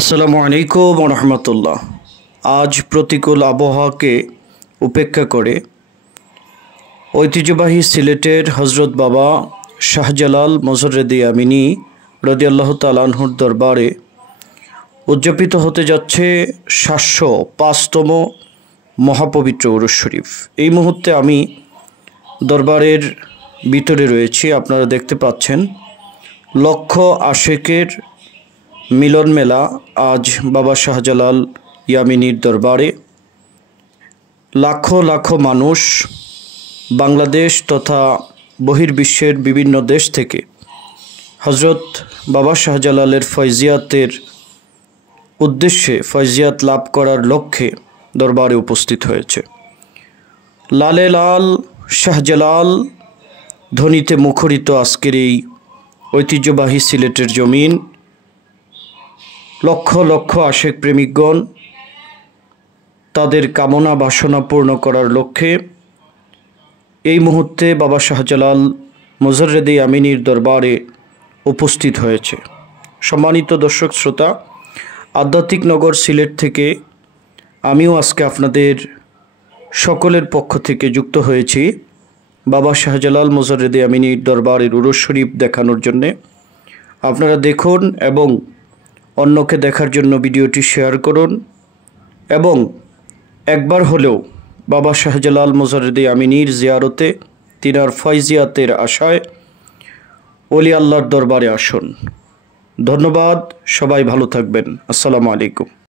আসসালামু আলাইকুম রহমতুল্লাহ। আজ প্রতিকূল আবহাওয়াকে উপেক্ষা করে ঐতিহ্যবাহী সিলেটের হজরত বাবা শাহজালাল মোজাররেদে আমিনী রাদিয়াল্লাহু তাআলা আনহুর দরবারে উদযাপিত হতে যাচ্ছে ৭০৫তম মহাপবিত্র উরুস শরীফ। এই মুহূর্তে আমি দরবারের ভিতরে রয়েছি। আপনারা দেখতে পাচ্ছেন লক্ষ আশেকের মিলন মেলা আজ বাবা শাহজালাল ইয়ামিনীর দরবারে। লাখো লাখো মানুষ বাংলাদেশ তথা বহির্বিশ্বের বিভিন্ন দেশ থেকে হজরত বাবা শাহজালালের ফয়জিয়াতের উদ্দেশ্যে ফয়জিয়াত লাভ করার লক্ষ্যে দরবারে উপস্থিত হয়েছে। লালে লাল শাহজালাল ধ্বনিতে মুখরিত আজকের এই ঐতিহ্যবাহী সিলেটের জমিন। লক্ষ লক্ষ আশেক প্রেমিকগণ তাদের কামনা বাসনা পূর্ণ করার লক্ষ্যে এই মুহূর্তে বাবা শাহজালাল মোজাররেদে আমিনীর দরবারে উপস্থিত হয়েছে। সম্মানিত দর্শক শ্রোতা, আধ্যাত্মিক নগর সিলেট থেকে আমিও আজকে আপনাদের সকলের পক্ষ থেকে যুক্ত হয়েছি বাবা শাহজালাল মোজাররেদে আমিনীর দরবারের উরুস শরীফ দেখানোর জন্যে। আপনারা দেখুন এবং অন্যকে দেখার জন্য ভিডিওটি শেয়ার করুন এবং একবার হলেও বাবা শাহজালাল মোজাররেদে আমিনীর জিয়ারতে তিনার ফয়জিয়াতের আশায় ওলি আল্লাহর দরবারে আসুন। ধন্যবাদ, সবাই ভালো থাকবেন। আসসালামু আলাইকুম।